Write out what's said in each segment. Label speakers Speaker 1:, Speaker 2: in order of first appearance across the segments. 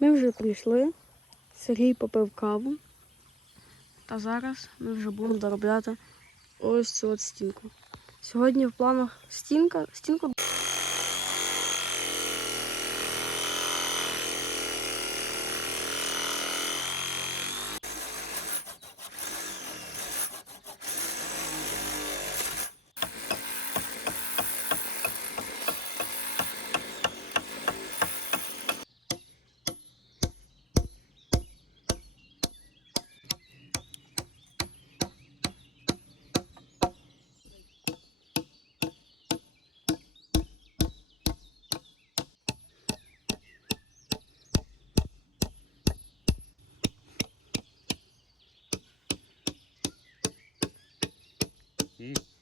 Speaker 1: Ми вже прийшли. Сергій попив каву. Та зараз ми вже будемо доробляти ось цю от стінку. Сьогодні в планах стінка. Стінку
Speaker 2: Mm.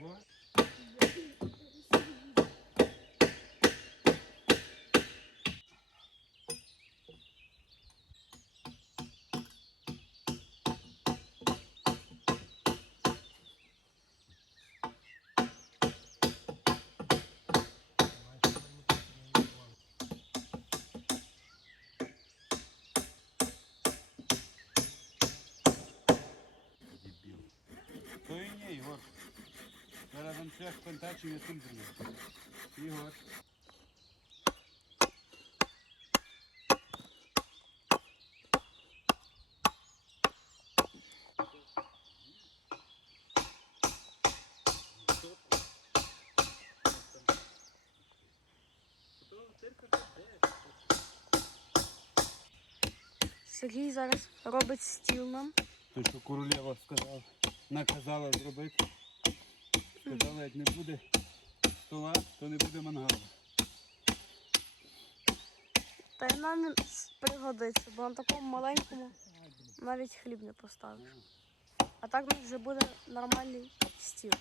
Speaker 2: То Контактів я сам зроблю. Ігор.
Speaker 1: Сергій зараз робить стіл нам.
Speaker 2: Те, що королева сказав, наказала зробити. Сказала, як не буде стола, то не буде мангалу.
Speaker 1: Та й нам він пригодиться, бо на такому маленькому навіть хліб не поставиш. А так у нас вже буде нормальний стіл.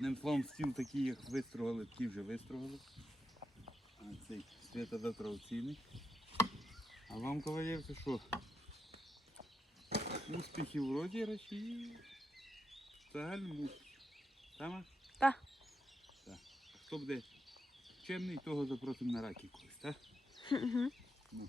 Speaker 2: Одним словом, стіл такий, як вистрогали, ті вже вистрогали. А цей оцінить. А вам, кавалерка, що? Успіхів в розіграші і в загальному успіху. Тама?
Speaker 1: Так.
Speaker 2: Так. Хто буде чемний, того запросимо на раки колись, так? Ну,